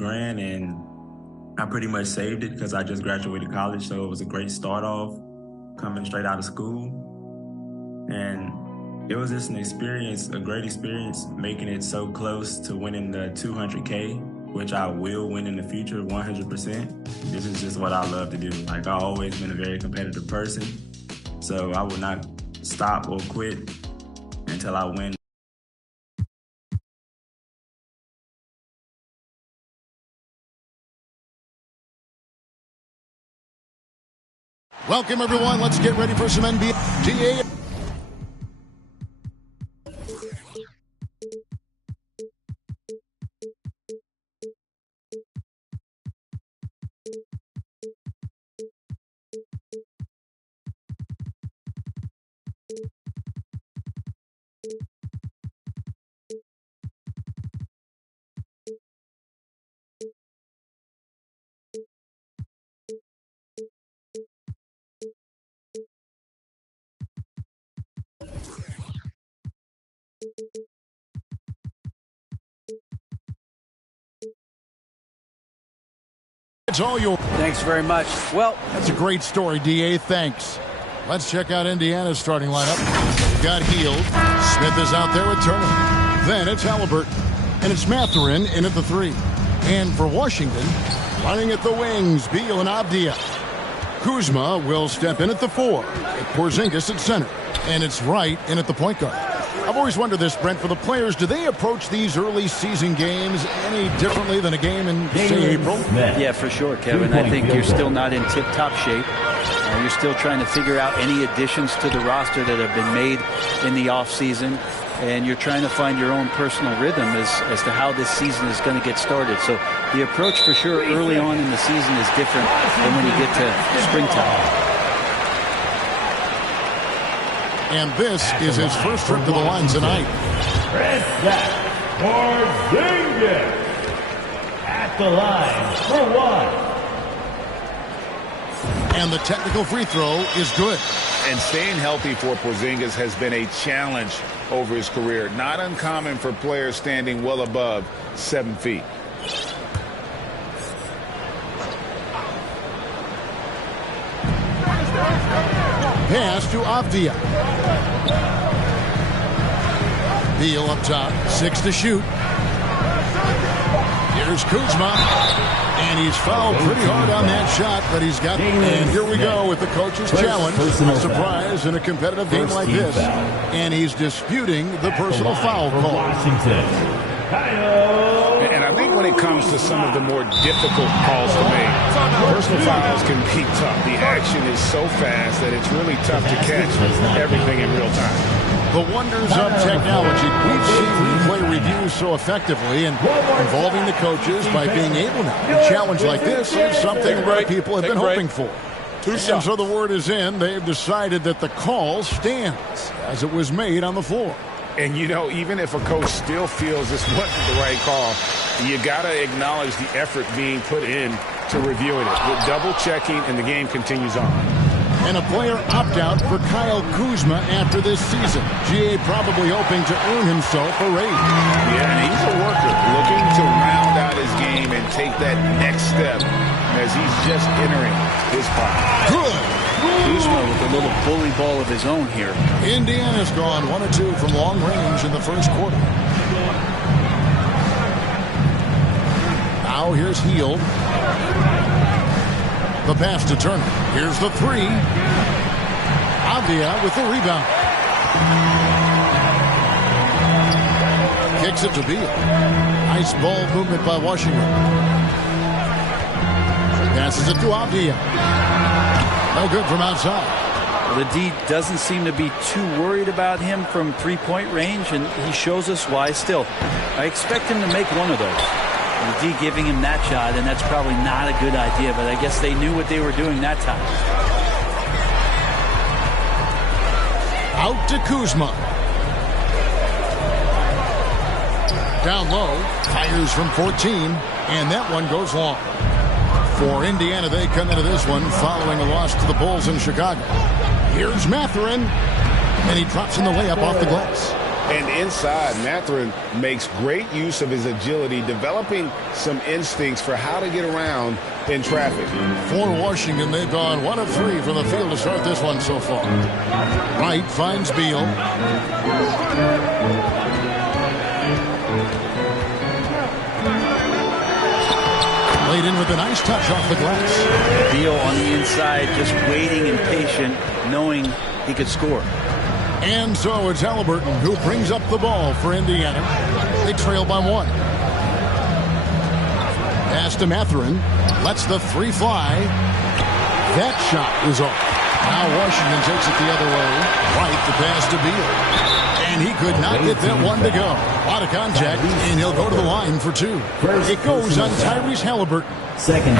grand, and I pretty much saved it because I just graduated college, so it was a great start off coming straight out of school. And it was just an experience, a great experience, making it so close to winning the 200K, which I will win in the future 100%. This is just what I love to do. Like, I've always been a very competitive person, so I will not stop or quit until I win. Welcome, everyone. Let's get ready for some NBA. It's all yours. Thanks very much. Well, that's a great story, D.A. Thanks. Let's check out Indiana's starting lineup. We've got Hield. Smith is out there with Turner. Then it's Halliburton. And it's Mathurin in at the 3. And for Washington, running at the wings, Beal and Avdia. Kuzma will step in at the 4. Porzingis at center. And it's Wright in at the point guard. I've always wondered this, Brent, for the players, do they approach these early season games any differently than a game in, say, April? Yeah, for sure, Kevin. I think you're still not in tip-top shape. You're still trying to figure out any additions to the roster that have been made in the offseason, and you're trying to find your own personal rhythm as to how this season is going to get started. So the approach for sure early on in the season is different than when you get to springtime. And this is his first trip to the line tonight. Porzingis at the line for 1. And the technical free throw is good. And staying healthy for Porzingis has been a challenge over his career. Not uncommon for players standing well above 7 feet. Pass to Avdia. Beal up top, 6 to shoot. Here's Kuzma. And he's fouled pretty hard on that shot, but he's got... And here we go with the coach's challenge. A surprise in a competitive game like this. And he's disputing the personal foul call. And I think when it comes to some of the more difficult calls to make, personal fouls can be tough. The action is so fast that it's really tough to catch everything in real time. The wonders of technology. We've seen replay reviews so effectively and involving the coaches by being able now. A challenge like this is something that people have been hoping for. And so the word is in. They've decided that the call stands as it was made on the floor. And, you know, even if a coach still feels this wasn't the right call, you got to acknowledge the effort being put in to reviewing it. With double-checking, and the game continues on. And a player opt-out for Kyle Kuzma after this season. GA probably hoping to earn himself a raise. Yeah, and he's a worker, looking to round out his game and take that next step as he's just entering his prime. Good. Kuzma with a little bully ball of his own here. Indiana's gone 1 of 2 from long range in the first quarter. Now here's Hield. The pass to Turner. Here's the 3. Avdia with the rebound. Kicks it to Beal. Nice ball movement by Washington. Passes it to Avdia. No good from outside. The D doesn't seem to be too worried about him from three-point range, and he shows us why still. I expect him to make one of those. The D giving him that shot, and that's probably not a good idea, but I guess they knew what they were doing that time. Out to Kuzma. Down low, fires from 14, and that one goes long. For Indiana, they come into this one following a loss to the Bulls in Chicago. Here's Mathurin, and he drops in the layup off the glass. And inside, Mathurin makes great use of his agility, developing some instincts for how to get around in traffic. For Washington, they've gone 1 of 3 from the field to start this one so far. Wright finds Beal. Laid in with a nice touch off the glass. Beal on the inside, just waiting and patient, knowing he could score. And so it's Halliburton who brings up the ball for Indiana. They trail by 1. Pass to Mathurin. Lets the 3 fly. That shot is off. Now Washington takes it the other way. Right, the pass to Beal. And he could not get that one to go. A lot of contact, and he'll go to the line for 2. It goes on Tyrese Halliburton.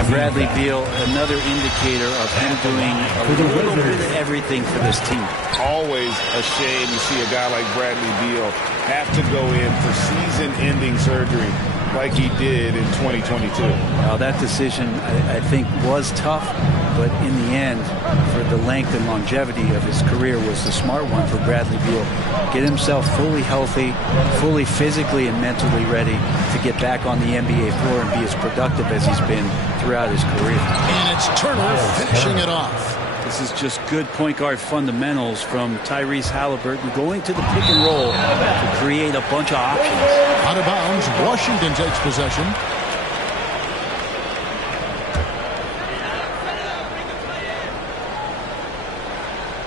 Bradley Beal, another indicator of him doing a little bit of everything for this team. Always a shame to see a guy like Bradley Beal have to go in for season-ending surgery like he did in 2022. That decision, I think, was tough, but in the end, for the length and longevity of his career, was the smart one for Bradley Beal. Get himself fully healthy, fully physically and mentally ready to get back on the NBA floor and be as productive as he's been throughout his career. And it's Turner finishing it off. This is just good point guard fundamentals from Tyrese Halliburton, going to the pick and roll to create a bunch of options. Out of bounds, Washington takes possession.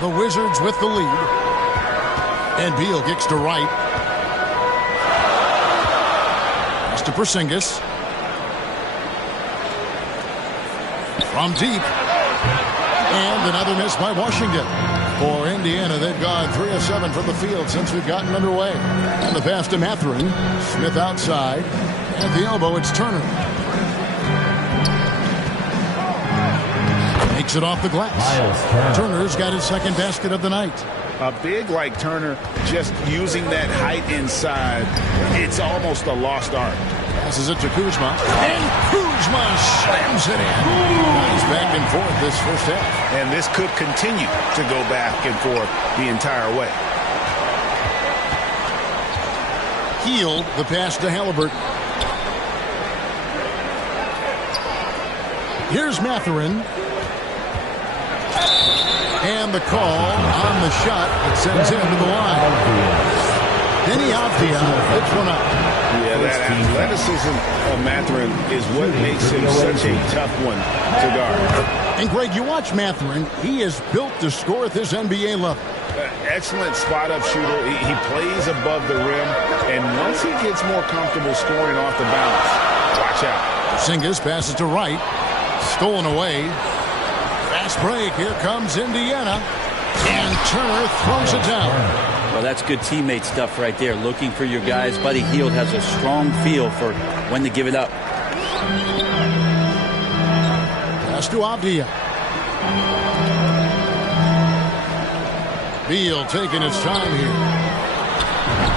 The Wizards with the lead. And Beal kicks to Wright. Pass to Porzingis. From deep. And another miss by Washington. For Indiana, they've gone 3 of 7 from the field since we've gotten underway. And the pass to Mathurin. Smith outside. At the elbow, it's Turner. Makes it off the glass. Turner's got his second basket of the night. A big like Turner, just using that height inside, it's almost a lost art. Passes it to Kuzma. And Kuzma slams it in. He's back and forth this first half. And this could continue to go back and forth the entire way. Hield the pass to Halliburton. Here's Mathurin. And the call on the shot that sends him to the line. Denny Avdia puts one up. Yeah, that athleticism of Mathurin is what makes him such a tough one to guard. And Greg, you watch Mathurin. He is built to score at this NBA level. Excellent spot-up shooter. He plays above the rim. And once he gets more comfortable scoring off the bounce, watch out. Porzingis passes to Wright. Stolen away. Fast break. Here comes Indiana. And Turner throws it down. Well, that's good teammate stuff right there. Looking for your guys. Buddy Hield has a strong feel for when to give it up. Pass to Avdia. Beal taking his time here.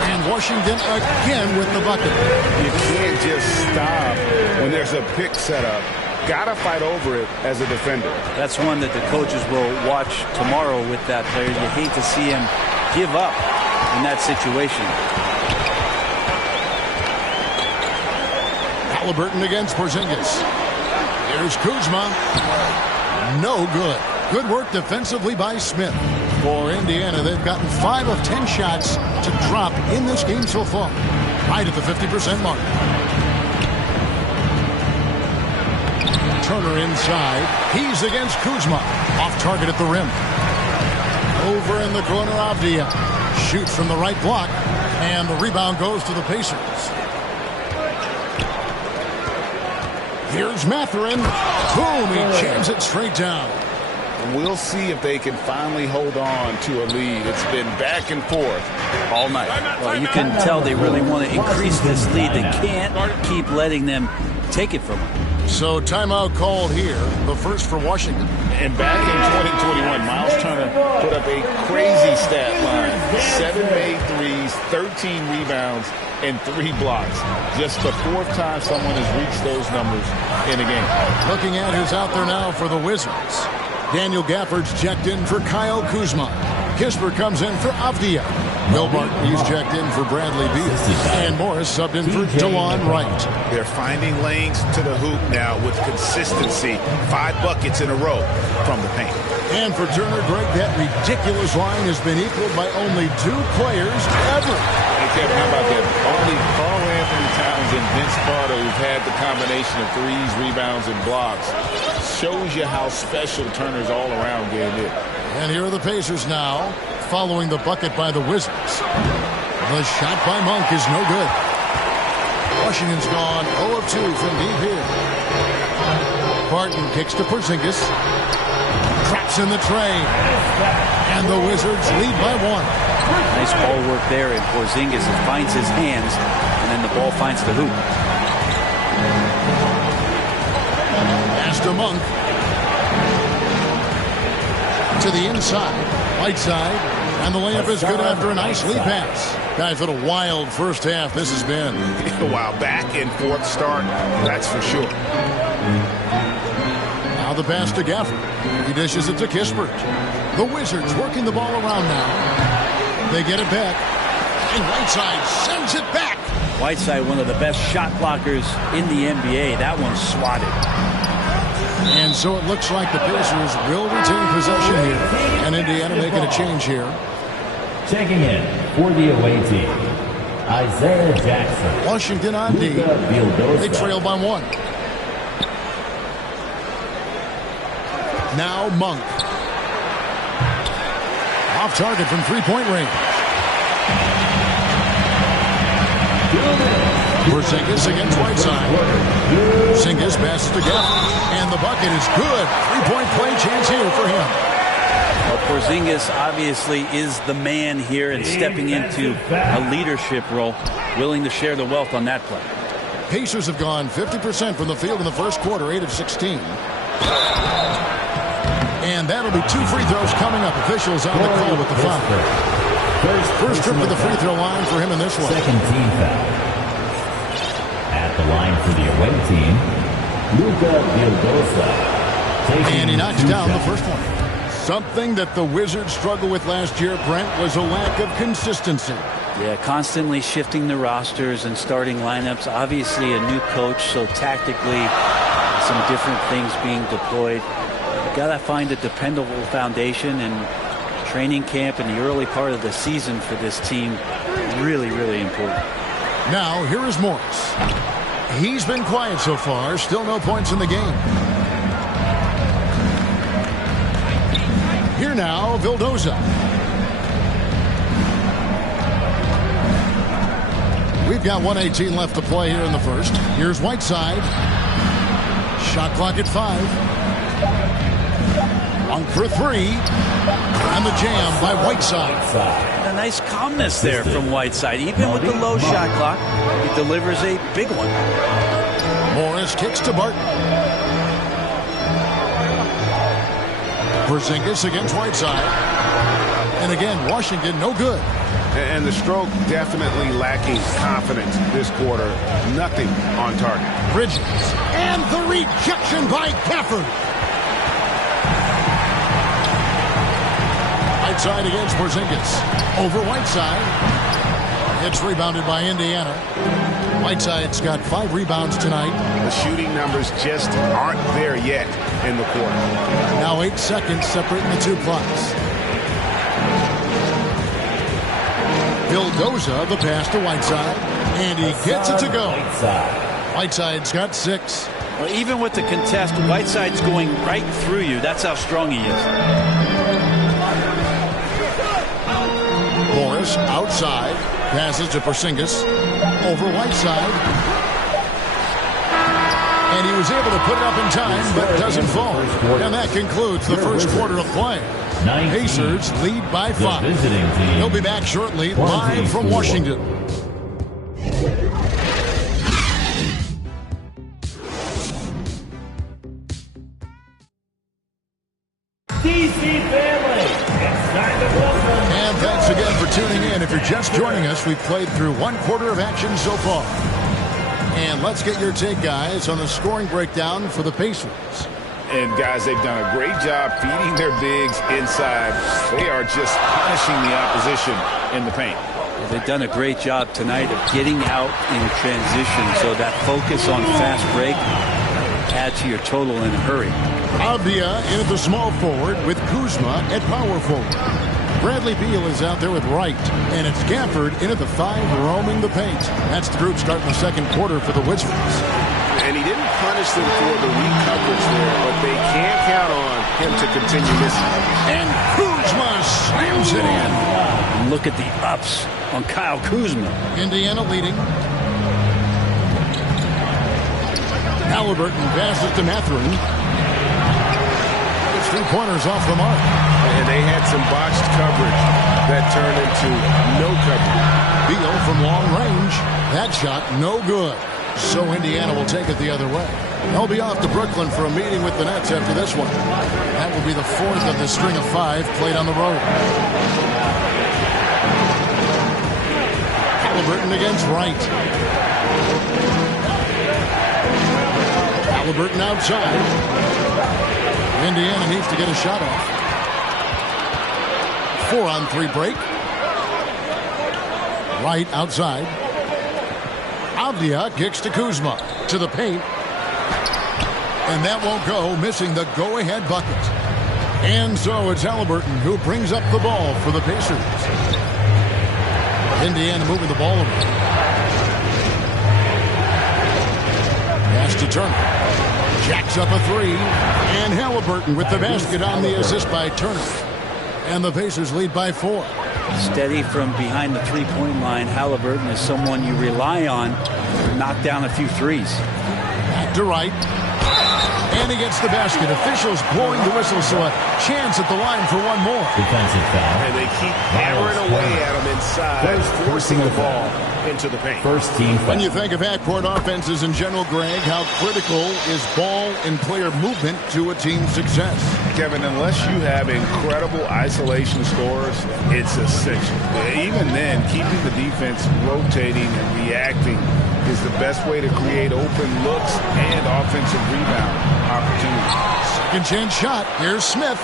And Washington again with the bucket. You can't just stop when there's a pick set up. Gotta fight over it as a defender. That's one that the coaches will watch tomorrow with that player. You hate to see him give up in that situation. Halliburton against Porzingis. Here's Kuzma. No good. Good work defensively by Smith. For Indiana, they've gotten 5 of 10 shots to drop in this game so far. Right at the 50% mark. Turner inside. He's against Kuzma. Off target at the rim. Over in the corner, Avdia. Shoots from the right block. And the rebound goes to the Pacers. Here's Mathurin. Boom, he jams it straight down. We'll see if they can finally hold on to a lead. It's been back and forth all night. Well, you can tell they really want to increase this lead. They can't keep letting them take it from them. So timeout called here, the first for Washington. And back in 2021, Miles Turner put up a crazy stat line. 7 made threes, 13 rebounds, and 3 blocks. Just the 4th time someone has reached those numbers in a game. Looking at who's out there now for the Wizards. Daniel Gafford's checked in for Kyle Kuzma. Kispert comes in for Avdia. Bill Martin, he's checked in for Bradley Beal. And Morris subbed in for DeLon Wright. They're finding lanes to the hoop now with consistency. 5 buckets in a row from the paint. And for Turner, Greg, that ridiculous line has been equaled by only 2 players ever. Hey, Kevin, how about that? Only Karl Anthony Towns and Vince Carter, who've had the combination of threes, rebounds, and blocks. Shows you how special Turner's all-around game is. And here are the Pacers now, following the bucket by the Wizards. The shot by Monk is no good. Washington's gone 0 of 2 from deep here. Barton kicks to Porzingis. Traps in the tray. And the Wizards lead by 1. Nice ball work there, and Porzingis finds his hands, and then the ball finds the hoop. Pass to Monk. To the inside. Right side. And the layup is good after a nice lead pass. Guys, what a wild first half this has been. Wow, back and forth start, that's for sure. Now the pass to Gafford. He dishes it to Kispert. The Wizards working the ball around now. They get it back. And Whiteside sends it back. Whiteside, one of the best shot blockers in the NBA. That one's swatted. And so it looks like the Pacers will retain possession here. And Indiana making a change here. Checking in for the away team, Isaiah Jackson. Washington on D. They trail by 1. Now Monk. Off target from three-point range. Porzingis against Whiteside. Porzingis passes to Gafford. And the bucket is good. Three-point play chance here for him. Well, Porzingis obviously is the man here and stepping into a leadership role, willing to share the wealth on that play. Pacers have gone 50% from the field in the first quarter, 8 of 16. And that'll be 2 free throws coming up. Officials on the call with the foul. First trip to the free throw line for him in this one. Second team foul. At the line for the away team, Luka Vildosa. And he knocks down the first one. Something that the Wizards struggled with last year, Brent, was a lack of consistency. Yeah, constantly shifting the rosters and starting lineups. Obviously a new coach, so tactically some different things being deployed. You got to find a dependable foundation, and training camp in the early part of the season for this team really, really important. Now, here is Morris. He's been quiet so far. Still no points in the game. Here now, Vildosa. We've got 1:18 left to play here in the first. Here's Whiteside. Shot clock at 5. On for 3. And the jam by Whiteside. A nice calmness there from Whiteside. Even with the low shot clock, he delivers a big one. Morris kicks to Barton. Porzingis against Whiteside. And again, Washington no good. And the stroke definitely lacking confidence this quarter. Nothing on target. Bridges. And the rejection by Gafford. Whiteside against Porzingis. Over Whiteside. It's rebounded by Indiana. Whiteside's got 5 rebounds tonight. The shooting numbers just aren't there yet in the quarter. Now 8 seconds separating the 2 clocks. Vildosa, the pass to Whiteside. And he gets it to go. Whiteside's got 6. Well, even with the contest, Whiteside's going right through you. That's how strong he is. Morris outside. Passes to Porzingis. Over Whiteside. And he was able to put it up in time, but doesn't fall. And that concludes the first quarter of play. Pacers lead by 5. He'll be back shortly, live from Washington. DC family, it's time to welcome. And thanks again for tuning in. If you're just joining us, we've played through 1 quarter of action so far. And let's get your take, guys, on the scoring breakdown for the Pacers. And, guys, they've done a great job feeding their bigs inside. They are just punishing the opposition in the paint. They've done a great job tonight of getting out in transition, so that focus on fast break adds to your total in a hurry. Avdia in at the small forward with Kuzma at power forward. Bradley Beal is out there with Wright, and it's Gafford in at the 5 roaming the paint. That's the group starting the second quarter for the Wizards. And he didn't punish them for the weak coverage there, but they can't count on him to continue this. And Kuzma slams it in. And look at the ups on Kyle Kuzma. Indiana leading. Halliburton passes to Mathurin. Gets 3 pointers off the mark. And they had some botched coverage that turned into no coverage. Beal from long range. That shot no good. So Indiana will take it the other way. They'll be off to Brooklyn for a meeting with the Nets after this one. That will be the 4th of the string of 5 played on the road. Halliburton against Wright. Halliburton outside. Indiana needs to get a shot off. 4-on-3 break. Wright outside. Avdia kicks to Kuzma. To the paint. And that won't go, missing the go-ahead bucket. And so it's Halliburton who brings up the ball for the Pacers. Indiana moving the ball around. Pass to Turner. Jacks up a 3. And Halliburton with the basket on the assist by Turner. And the Pacers lead by 4. Steady from behind the three-point line. Halliburton is someone you rely on to knock down a few threes. Back to Wright. And he gets the basket. Officials blowing the whistle, so a chance at the line for one more. Defensive foul. And they keep hammering away at him inside, forcing the ball into the paint. First team foul. When you think of half-court offenses in general, Greg, how critical is ball and player movement to a team's success? Kevin, unless you have incredible isolation scores, it's essential. Even then, keeping the defense rotating and reacting is the best way to create open looks and offensive rebound opportunities. Second chance shot. Here's Smith.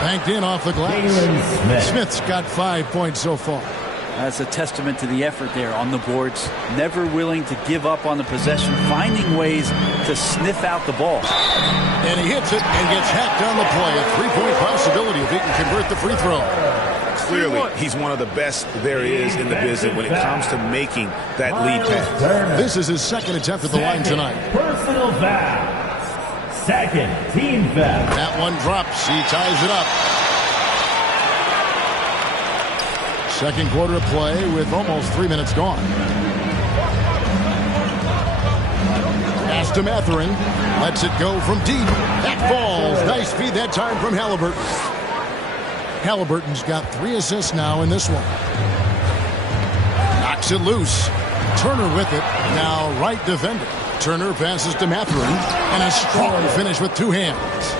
Banked in off the glass. Smith's got 5 points so far. That's a testament to the effort there on the boards. Never willing to give up on the possession, finding ways to sniff out the ball. And he hits it and gets hacked on the play. A 3-point possibility if he can convert the free throw. Clearly, he's one of the best there is in the business when it comes to making that lead pass. This is his second attempt at the line tonight. Personal foul. Second team foul. That one drops. He ties it up. Second quarter of play with almost 3 minutes gone. Pass to Mathurin. Lets it go from deep. That falls. Nice feed that time from Halliburton. Halliburton's got 3 assists now in this one. Knocks it loose. Turner with it. Now Wright defended. Turner passes to Mathurin. And a strong finish with 2 hands.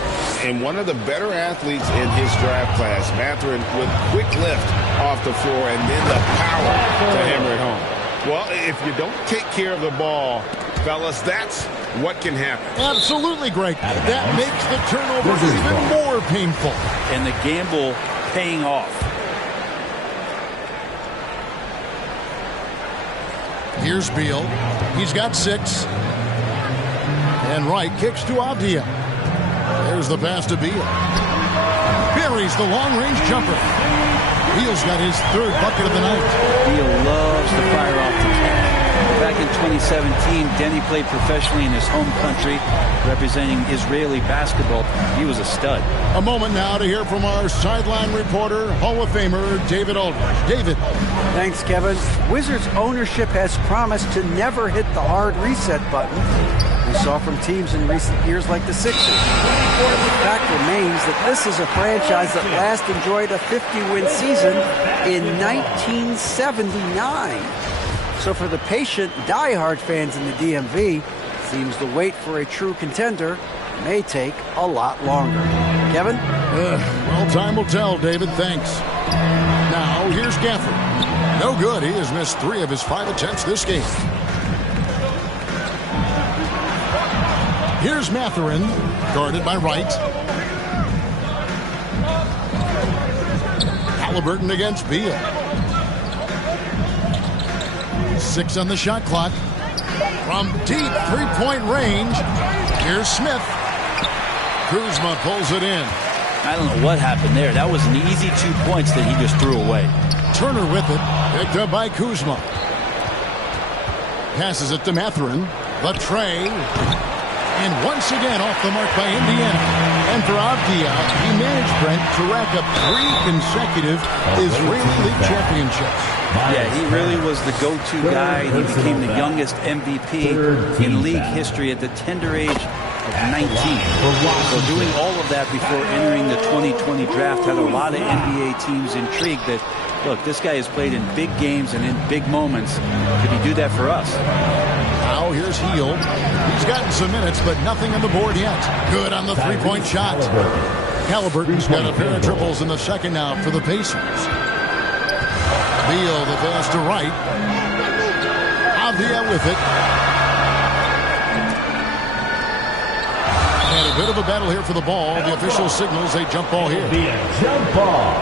And one of the better athletes in his draft class, Mathurin, with quick lift off the floor and then the power to hammer it home. Well, if you don't take care of the ball, fellas, that's what can happen. Absolutely, Greg. That makes the turnover even more painful. And the gamble paying off. Here's Beal. He's got 6. And Wright kicks to Avdia. There's the pass to Beal. Buries the long-range jumper. Beal's got his 3rd bucket of the night. Beal loves to fire off the kick. Back in 2017, Denny played professionally in his home country, representing Israeli basketball. He was a stud. A moment now to hear from our sideline reporter, Hall of Famer David Aldridge. David. Thanks, Kevin. Wizards ownership has promised to never hit the hard reset button we saw from teams in recent years like the Sixers. The fact remains that this is a franchise that last enjoyed a 50-win season in 1979. So for the patient, diehard fans in the DMV, seems the wait for a true contender may take a lot longer. Kevin? Well, time will tell, David. Thanks. Now, here's Gafford. No good. He has missed 3 of his 5 attempts this game. Here's Mathurin, guarded by Wright. Halliburton against Beal. 6 on the shot clock. From deep three-point range, here's Smith. Kuzma pulls it in. I don't know what happened there. That was an easy 2 points that he just threw away. Turner with it, picked up by Kuzma. Passes it to Mathurin. The tray. And once again off the mark by Indiana. And for Avdia, he managed, Brent, to rack up 3 consecutive Israeli League championships. Yeah, he really was the go-to guy. He became the youngest MVP in league history at the tender age of 19. So doing all of that before entering the 2020 draft had a lot of NBA teams intrigued that, look, this guy has played in big games and in big moments. Could he do that for us? Now here's Hield. He's gotten some minutes, but nothing on the board yet. Good on the three-point shot. Halliburton's got a pair of triples in the second now for the Pacers. Beal, the pass to Wright. Avdia with it. And a bit of a battle here for the ball. The official signals a jump ball here. Jump ball.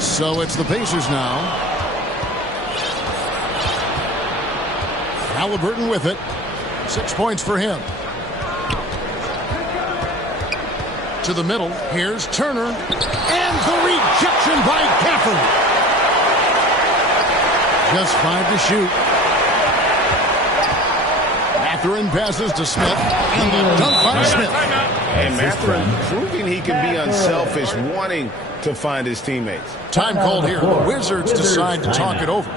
So it's the Pacers now. Halliburton with it. 6 points for him. To the middle. Here's Turner. And the rejection by Gafford. Just 5 to shoot. Mathurin passes to Smith. And the dunk by Smith. And Mathurin proving he can be unselfish, wanting to find his teammates. Time called here. The Wizards decide to talk it over.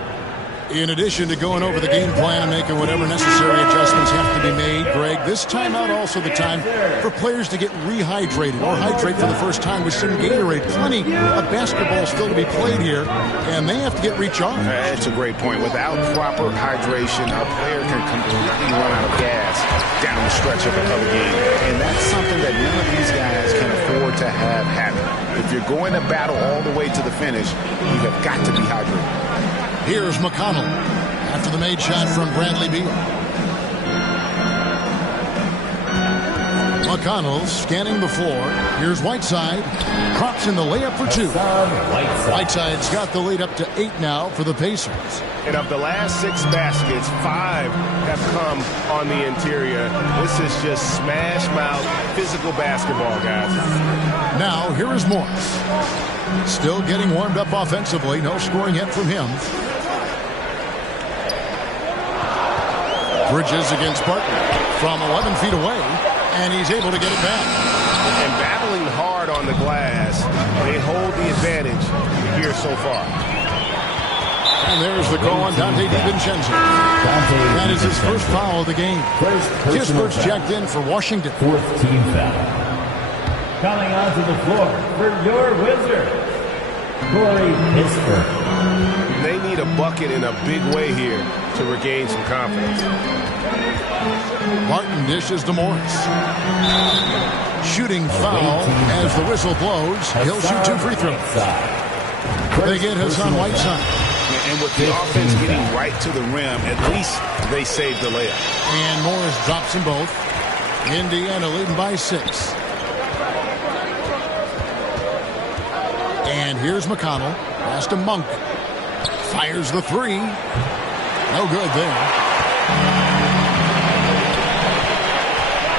In addition to going over the game plan and making whatever necessary adjustments have to be made, Greg, this timeout also the time for players to get rehydrated or hydrate for the first time with some Gatorade. Plenty of basketball still to be played here, and they have to get recharged. That's a great point. Without proper hydration, a player can completely run out of gas down the stretch of another game. And that's something that none of these guys can afford to have happen. If you're going to battle all the way to the finish, you have got to be hydrated. Here's McConnell after the made shot from Bradley Beal. McConnell scanning the floor. Here's Whiteside. Crops in the layup for 2. Whiteside's got the lead up to 8 now for the Pacers. And of the last 6 baskets, 5 have come on the interior. This is just smash mouth physical basketball, guys. Now here is Morris. Still getting warmed up offensively. No scoring yet from him. Bridges against Barton from 11 feet away, and he's able to get it back. And battling hard on the glass, they hold the advantage here so far. And there's the call on Dante DiVincenzo. That is his first foul of the game. Kispert's checked in for Washington. 4th team foul. Coming onto the floor for your Wizard, Corey Kispert. They need a bucket in a big way here to regain some confidence. Martin dishes to Morris. Shooting foul as the whistle blows. He'll shoot 2 free throws. They get Hassan Whiteside. And with the offense getting right to the rim, at least they saved the layup. And Morris drops them both. Indiana leading by 6. And here's McConnell. Pass to Monk. Fires the 3. No good there.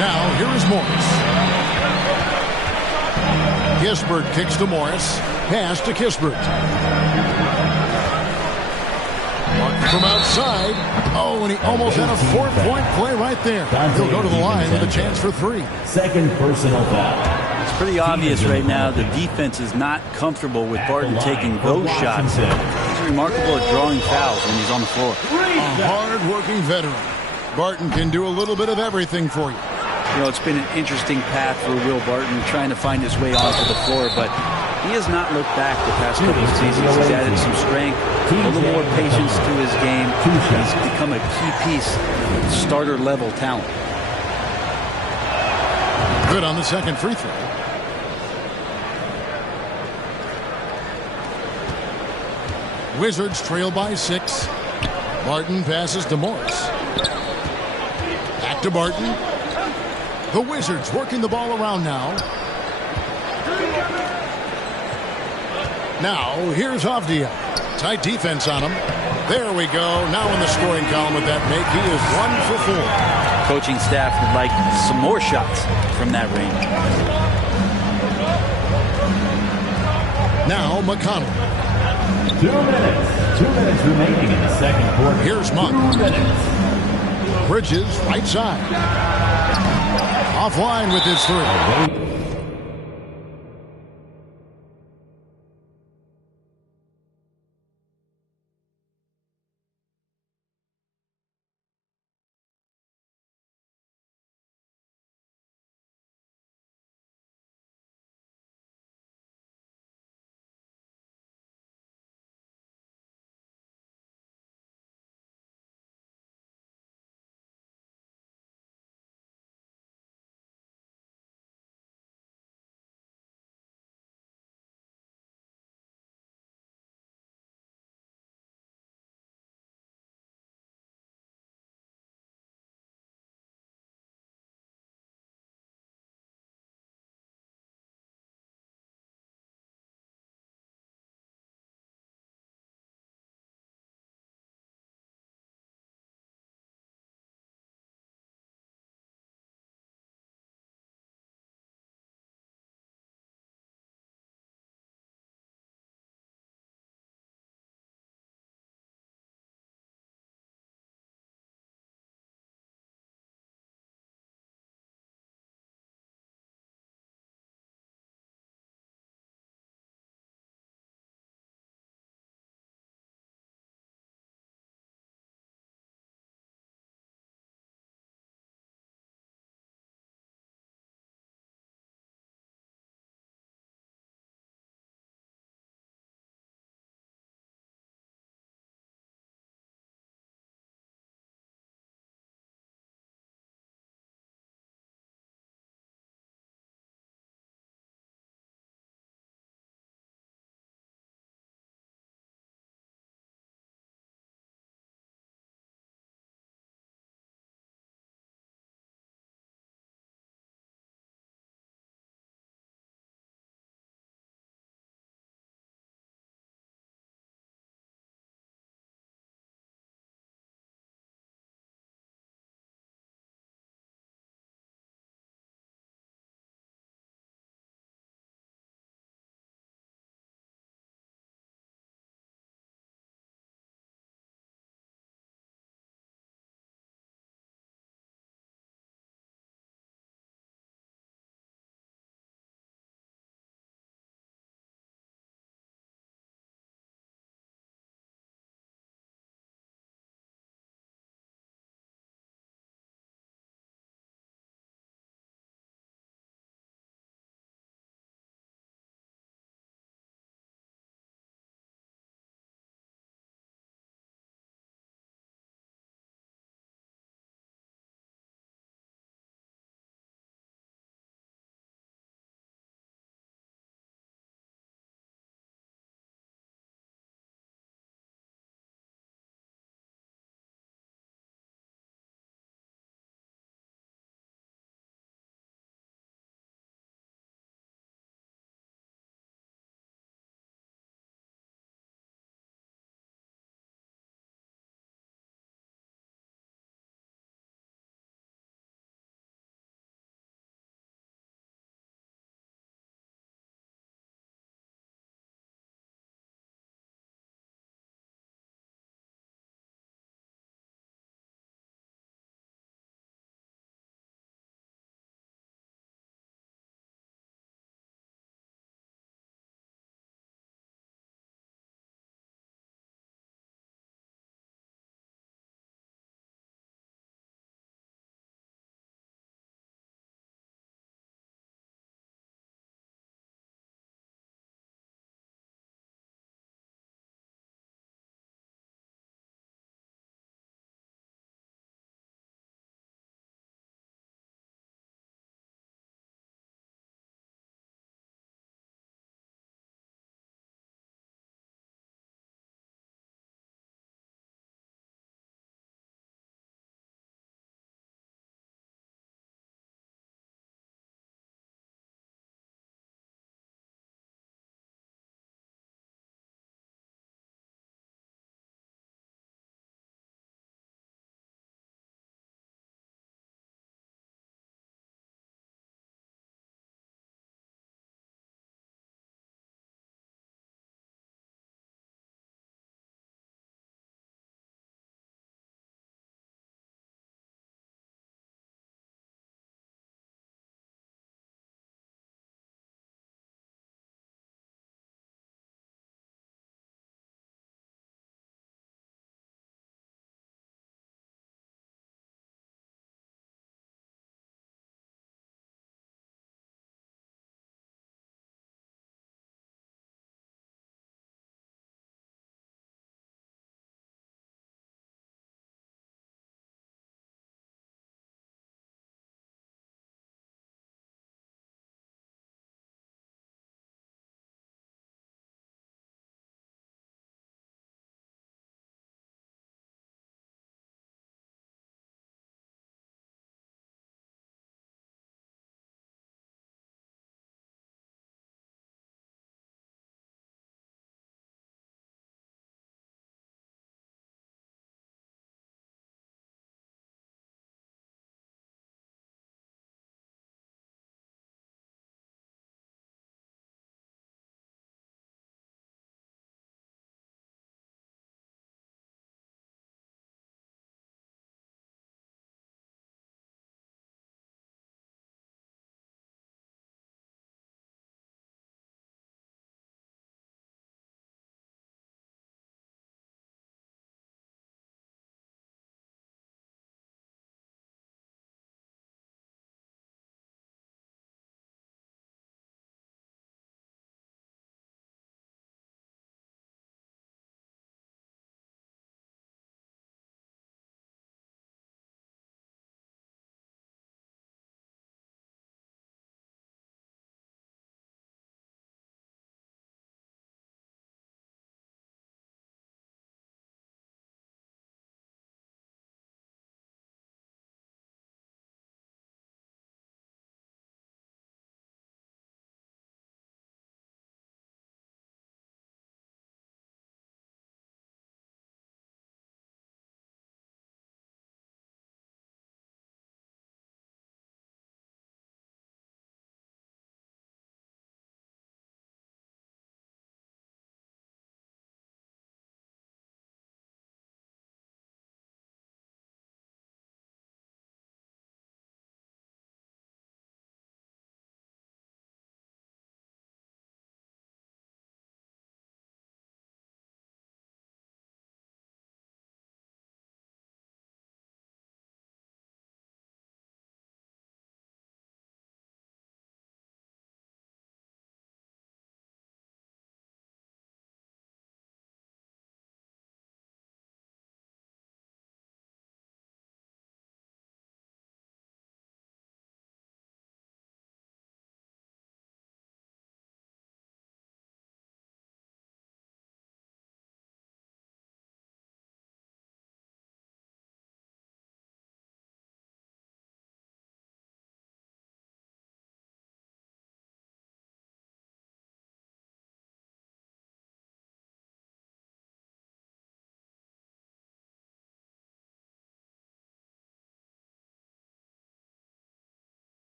Now, here is Morris. Kispert kicks to Morris. Pass to Kispert. From outside. Oh, and he almost had a 4-point play right there. He'll go to the line with a chance for 3. Second personal foul. It's pretty obvious right now the defense is not comfortable with Barton taking those shots. He's remarkable at drawing fouls when he's on the floor. A hard-working veteran. Barton can do a little bit of everything for you. You know, it's been an interesting path for Will Barton trying to find his way onto the floor, but he has not looked back the past couple of seasons. He's added some strength, a little more patience to his game. He's become a key piece, starter-level talent. Good on the second free throw. Wizards trail by 6. Barton passes to Morris. Back to Barton. The Wizards working the ball around now. Now, here's Avdia. Tight defense on him. There we go. Now in the scoring column with that make, he is 1 for 4. Coaching staff would like some more shots from that range. Now, McConnell. 2 minutes. 2 minutes remaining in the second quarter. Here's Monk. 2 minutes. Bridges, right side. Offline with his 3.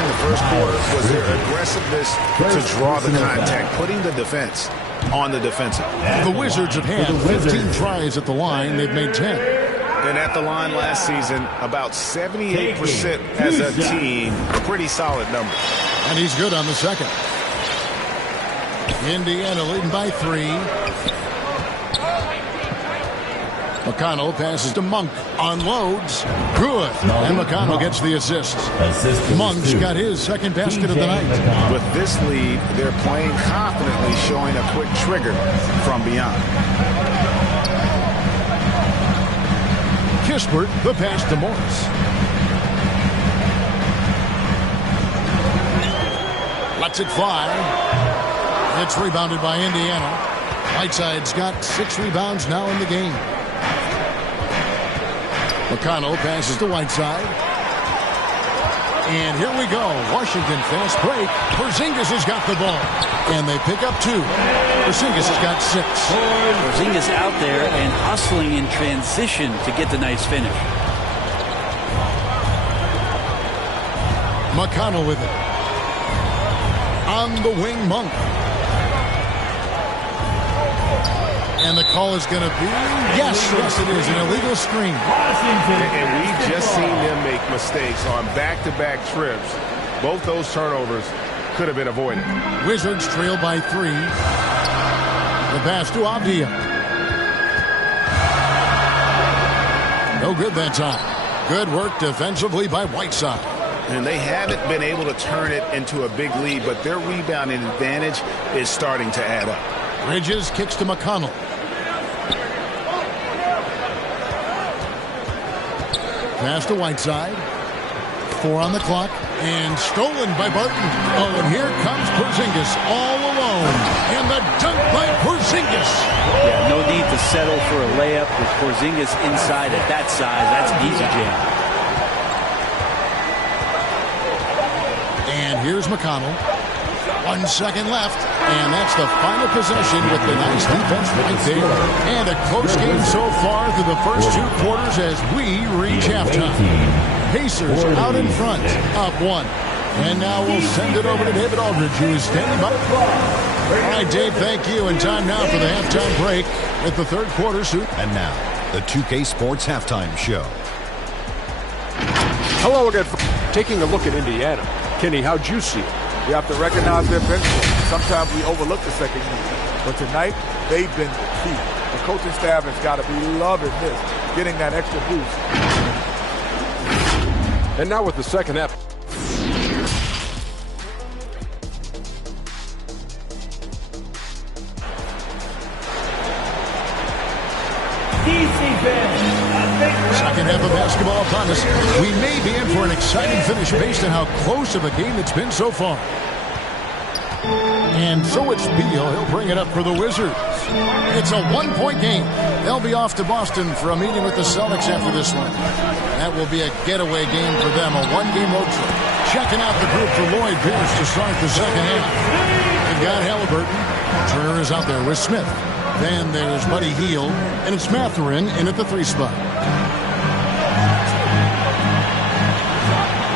in the first quarter was their aggressiveness to draw the contact, putting the defense on the defensive. The Wizards have had 15 tries at the line. They've made 10. And at the line last season, about 78% as a team. Pretty solid number. And he's good on the second. Indiana leading by 3. McConnell passes to Monk. Unloads. Good. And McConnell gets the assist. Monk's got his second basket of the night. With this lead, they're playing confidently, showing a quick trigger from beyond. Kispert, the pass to Morris. Lets it fly. It's rebounded by Indiana. Whiteside's got 6 rebounds now in the game. McConnell passes to Whiteside. And here we go. Washington fast break. Porzingis has got the ball. And they pick up 2. Porzingis has got 6. Porzingis out there and hustling in transition to get the nice finish. McConnell with it. On the wing, Monk. And the call is going to be, yes, it is, an illegal screen. And we've just seen them make mistakes on back-to-back trips. Both those turnovers could have been avoided. Wizards trail by 3. The pass to Avdia. No good that time. Good work defensively by Whiteside. And they haven't been able to turn it into a big lead, but their rebounding advantage is starting to add up. Bridges kicks to McConnell. Pass to Whiteside. 4 on the clock. And stolen by Barton. Oh, and here comes Porzingis all alone. And the dunk by Porzingis. Yeah, no need to settle for a layup with Porzingis inside at that size. That's an easy jam. And here's McConnell. 1 second left. And that's the final possession with the nice defense right there. And a close game so far through the first 2 quarters as we reach halftime. Pacers out in front, up 1. And now we'll send it over to David Aldridge, who is standing by. All right, Dave, thank you. And time now for the halftime break with the third quarter suit. And now, the 2K Sports Halftime Show. Hello again. Taking a look at Indiana. Kenny, how'd you see it? You have to recognize their bench strength. Sometimes we overlook the second unit. But tonight, they've been the key. The coaching staff has got to be loving this, getting that extra boost. And now with the second half. Second half of basketball upon us. We may be in for an exciting finish based on how close of a game it's been so far. And so it's Beal. He'll bring it up for the Wizards. It's a 1-point game. They'll be off to Boston for a meeting with the Celtics after this one. That will be a getaway game for them, a 1-game road trip. Checking out the group for Lloyd Pierce to start the second half. They've got Halliburton. Turner is out there with Smith. Then there's Buddy Hield, and it's Mathurin in at the 3 spot.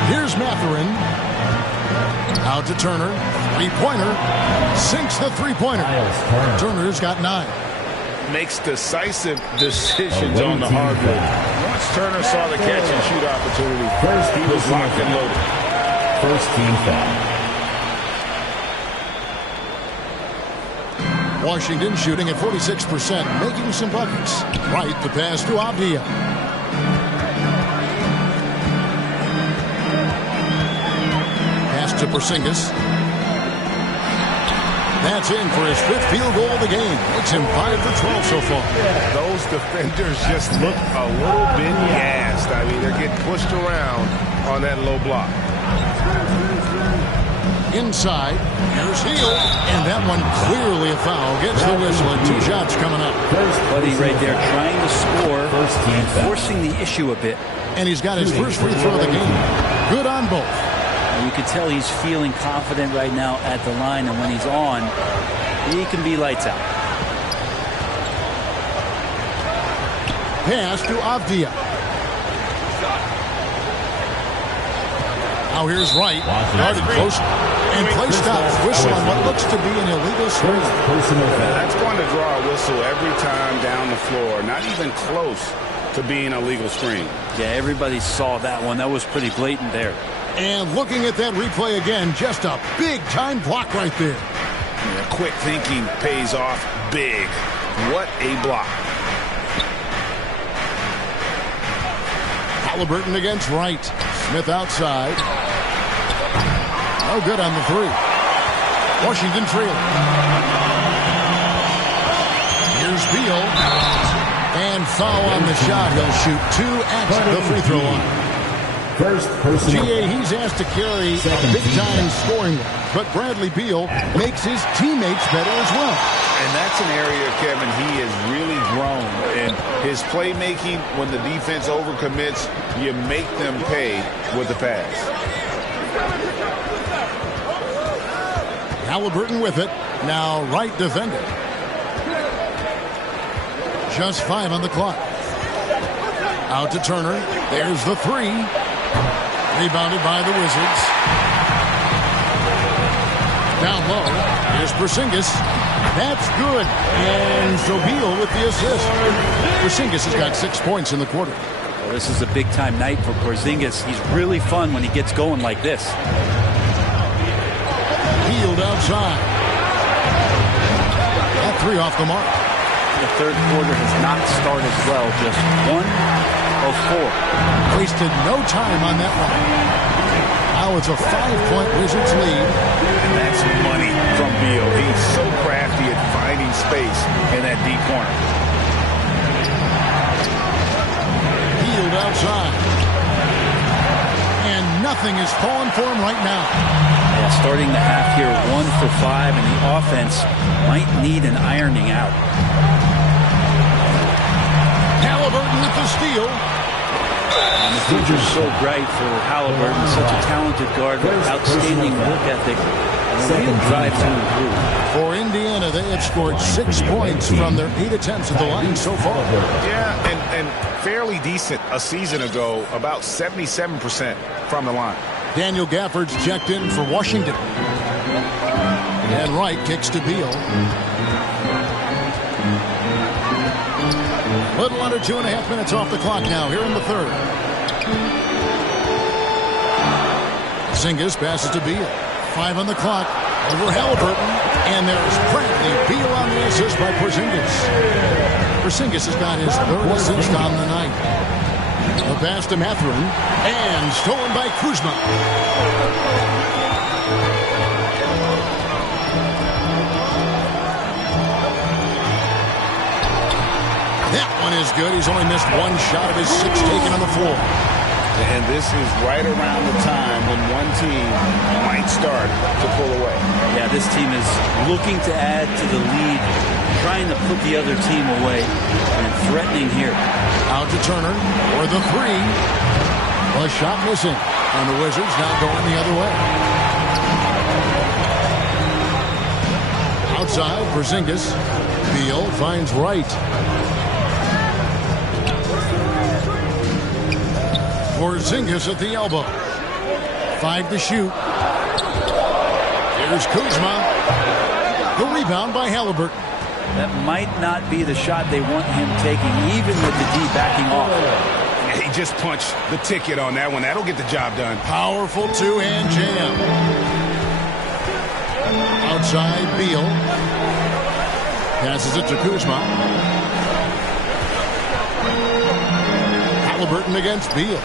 Here's Mathurin. Out to Turner. 3-pointer. Sinks the 3-pointer. Turner's got 9. Makes decisive decisions on the hardwood. Once Turner saw the catch and shoot opportunity, he was locked and loaded. First team foul. Washington shooting at 46%, making some buckets. Right, the pass to Avdia. Pass to Porzingis. That's in for his 5th field goal of the game. Makes him 5 for 12 so far. Those defenders just look a little bit gassed. I mean, they're getting pushed around on that low block. Inside, here's Hield, and that one clearly a foul. Gets the whistle, and 2 shots coming up. Buddy right there trying to score, forcing the issue a bit. And he's got his first free throw of the game. Good on both. You can tell he's feeling confident right now at the line, and when he's on, he can be lights out. Pass to Avdia. Now here's Wright. Guarded close. And play stops. Whistle on what looks to be an illegal screen. That's going to draw a whistle every time down the floor. Not even close to being a legal screen. Yeah, everybody saw that one. That was pretty blatant there. And looking at that replay again, just a big-time block right there. Yeah, quick thinking pays off big. What a block. Halliburton against Wright. Smith outside. No good on the three. Washington trailing. Here's Beal. And foul on the shot. He'll shoot 2 at the free throw line. First personal. GA, he's asked to carry a big-time scoring, but Bradley Beal makes his teammates better as well. And that's an area, Kevin, he has really grown in his playmaking. When the defense overcommits, you make them pay with the pass. Halliburton with it. Now Wright defending. Just 5 on the clock. Out to Turner. There's the three. Rebounded by the Wizards. Down low. Here's Porzingis. That's good. And so Beal with the assist. Porzingis has got 6 points in the quarter. Well, this is a big-time night for Porzingis. He's really fun when he gets going like this. Field outside. That three off the mark. The third quarter has not started well. Just 1 of 4. Wasted no time on that one. Now it's a 5-point Wizards lead. And that's money from Beal. He's so crafty at finding space in that deep corner. Field outside. And nothing is falling for him right now. Yeah, starting the half here 1 for 5, and the offense might need an ironing out. Halliburton with the steal. And the future's so bright for Halliburton, such a talented guard with outstanding work ethic and a real drive to improve. For Indiana, they have scored 6 points from their 8 attempts at the line so far. Yeah, and fairly decent a season ago, about 77% from the line. Daniel Gafford's checked in for Washington. And Wright kicks to Beal. Little under 2.5 minutes off the clock now here in the third. Porzingis passes to Beal. 5 on the clock. Over Halliburton. And there's Bradley Beal on the assist by Porzingis. Porzingis has got his 3rd assist on the night. The pass to Mathurin. And stolen by Kuzma. That one is good. He's only missed 1 shot of his 6 taken on the floor. And this is right around the time when one team might start to pull away. Yeah, this team is looking to add to the lead, trying to put the other team away, and threatening here. Out to Turner for the three. A shot missing. And the Wizards now going the other way. Outside, Porzingis. Beal finds Wright. Porzingis at the elbow. 5 to shoot. Here's Kuzma. The rebound by Halliburton. That might not be the shot they want him taking, even with the D backing off. He just punched the ticket on that one. That'll get the job done. Powerful 2-hand jam. Outside, Beal. Passes it to Kuzma. Halliburton against Beal.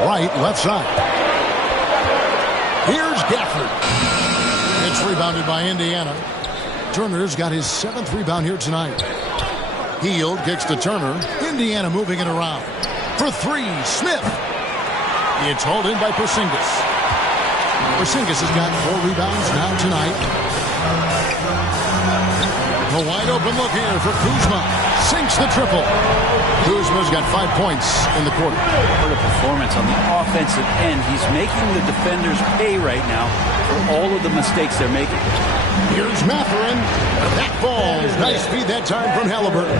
Right, left side. Here's Gafford. It's rebounded by Indiana. Turner's got his 7th rebound here tonight. Hield kicks to Turner. Indiana moving it around. For 3, Smith. It's hauled in by Porzingis. Porzingis has got 4 rebounds now tonight. A wide open look here for Kuzma. Sinks the triple. Kuzma's got 5 points in the quarter. What a performance on the offensive end. He's making the defenders pay right now for all of the mistakes they're making. Here's Mathurin. That falls. Nice feed that time from Halliburton.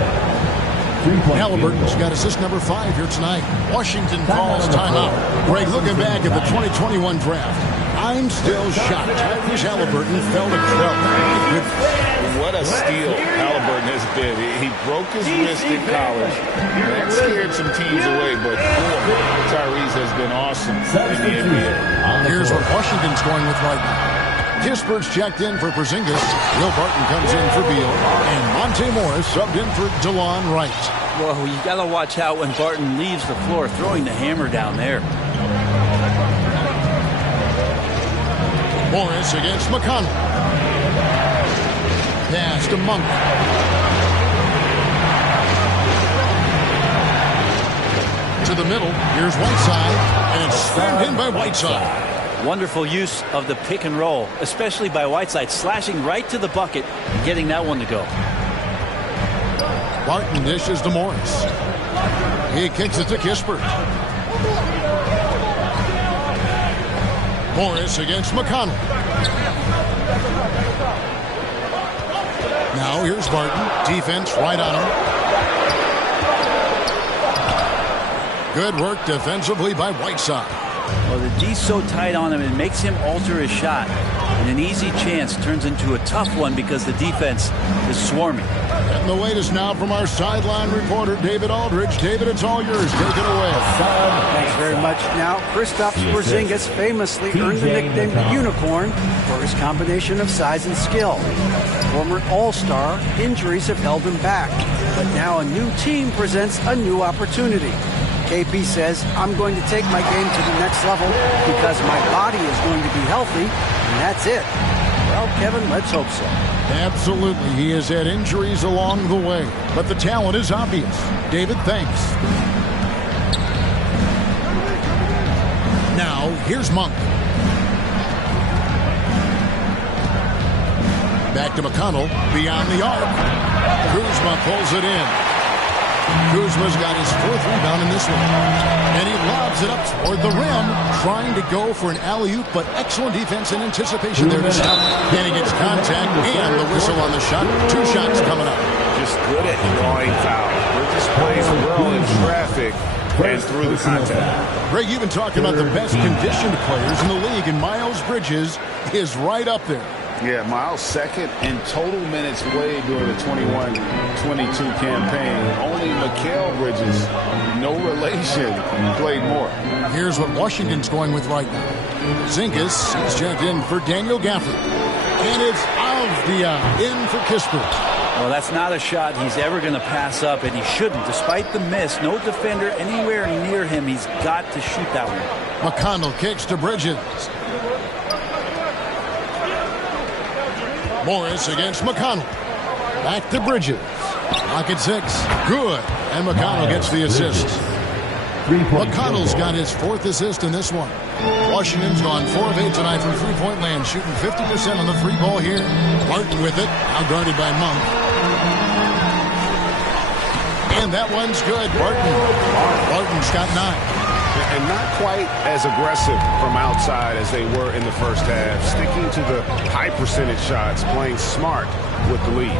Halliburton's got assist number 5 here tonight. Washington calls timeout. Greg, looking back at the 2021 draft, I'm still shocked. Tyrese Halliburton fell to 12. What a steal Halliburton has been. He broke his wrist in college. That scared some teams away, but boy, Tyrese has been awesome in the NBA. Here's what Washington's going with right now. Kispert's checked in for Porzingis. Will Barton comes in for Beal. And Monte Morris subbed in for DeLon Wright. Whoa, you got to watch out when Barton leaves the floor, throwing the hammer down there. Morris against McConnell. Pass to Monk. To the middle. Here's Whiteside. And it's slammed in by Whiteside. Wonderful use of the pick and roll, especially by Whiteside, slashing right to the bucket and getting that one to go. Barton dishes to Morris. He kicks it to Kispert. Morris against McConnell. Now here's Barton. Defense right on him. Good work defensively by Whiteside. Well, the D's so tight on him, it makes him alter his shot. And an easy chance turns into a tough one because the defense is swarming. And the wait is now from our sideline reporter, David Aldridge. David, it's all yours. Take it away. Thanks very much. Now, Kristaps Porzingis famously earned the nickname Unicorn for his combination of size and skill. Former All-Star, injuries have held him back. But now a new team presents a new opportunity. KP says, I'm going to take my game to the next level because my body is going to be healthy, and that's it. Well, Kevin, let's hope so. Absolutely. He has had injuries along the way, but the talent is obvious. David, thanks. Now, here's Monk. Back to McConnell, beyond the arc. Kuzma pulls it in. Kuzma's got his 4th rebound in this one. And he lobs it up toward the rim, trying to go for an alley-oop, but excellent defense and anticipation there to stop. Then he gets contact and the whistle on the shot. 2 shots coming up. Just good at drawing foul. Just plays well in traffic and through the contact. Greg, you've been talking about the best conditioned players in the league, and Miles Bridges is right up there. Yeah, Miles second in total minutes played during the 21-22 campaign. Only Mikal Bridges, no relation, played more. Here's what Washington's going with right now. Zinkas is checked in for Daniel Gafford. And it's Avdia in for Kispert. Well, that's not a shot he's ever going to pass up, and he shouldn't. Despite the miss, no defender anywhere near him. He's got to shoot that one. McConnell kicks to Bridges. Morris against McConnell. Back to Bridges. Pocket 6. Good. And McConnell gets the assist. McConnell's got his 4th assist in this one. Washington's gone 4 of 8 tonight from three-point land, shooting 50% on the 3 ball here. Barton with it, now guarded by Monk. And that one's good. Barton's got 9. And not quite as aggressive from outside as they were in the first half. Sticking to the high percentage shots, playing smart with the lead.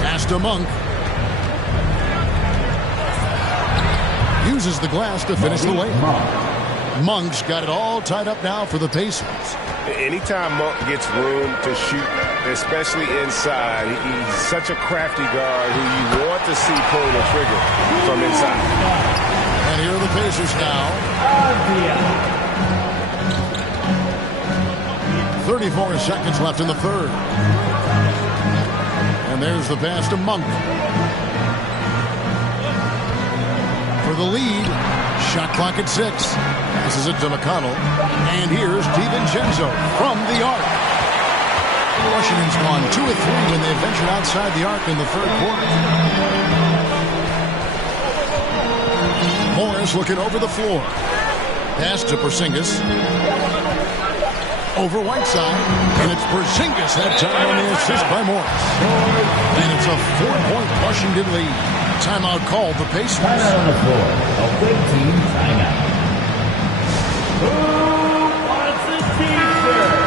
Pass to Monk. Uses the glass to finish the layup. Monk's got it all tied up now for the Pacers. Anytime Monk gets room to shoot, especially inside, he's such a crafty guard who you want to see pull the trigger from inside. And here are the Pacers now. 34 seconds left in the 3rd. And there's the pass to Monk. For the lead, shot clock at 6. Passes it to McConnell. And here's DiVincenzo from the arc. Washington's gone 2 of 3 when they ventured outside the arc in the 3rd quarter. Morris looking over the floor. Pass to Porzingis. Over Whiteside. And it's Porzingis that time on the assist by Morris. And it's a 4-point Washington lead. Timeout called the Pacers. Timeout on the floor. A big team timeout. Who wants a t-shirt?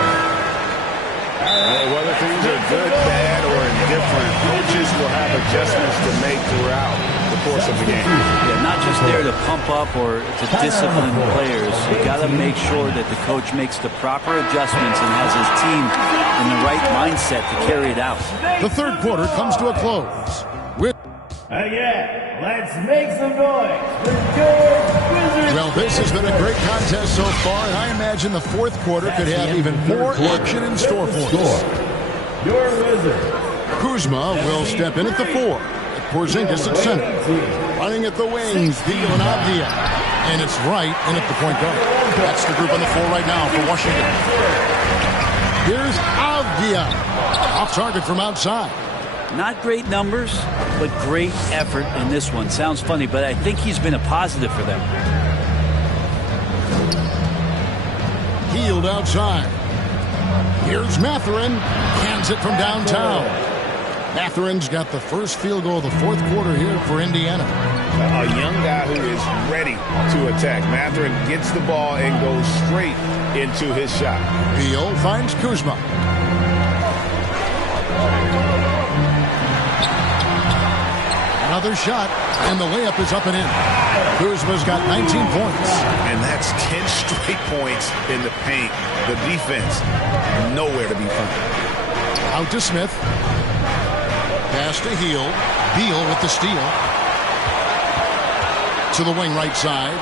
Whether things are good, bad, or indifferent, coaches will have adjustments to make throughout the course of the game. Yeah, not just there to pump up or to discipline players. You got to make sure that the coach makes the proper adjustments and has his team in the right mindset to carry it out. The third quarter comes to a close. Again, let's make some noise for your Wizards. Well, this has been a great contest so far, and I imagine the fourth quarter could have even more action in store for us. Your Wizards. Kuzma will step in at the 4. Porzingis at center. Running at the wings, Beal and Avdia. And it's Wright in at the point guard. That's the group on the floor right now for Washington. Here's Avdia. Off target from outside. Not great numbers, but great effort in this one. Sounds funny, but I think he's been a positive for them. Healed outside. Here's Mathurin. Hands it from downtown. Matherin's got the first field goal of the fourth quarter here for Indiana. A young guy who is ready to attack. Mathurin gets the ball and goes straight into his shot. Beal finds Kuzma. Another shot, and the layup is up and in. Kuzma's got 19 points. And that's 10 straight points in the paint. The defense, nowhere to be found. Out to Smith. Pass to Hield. Beal with the steal. To the wing right side.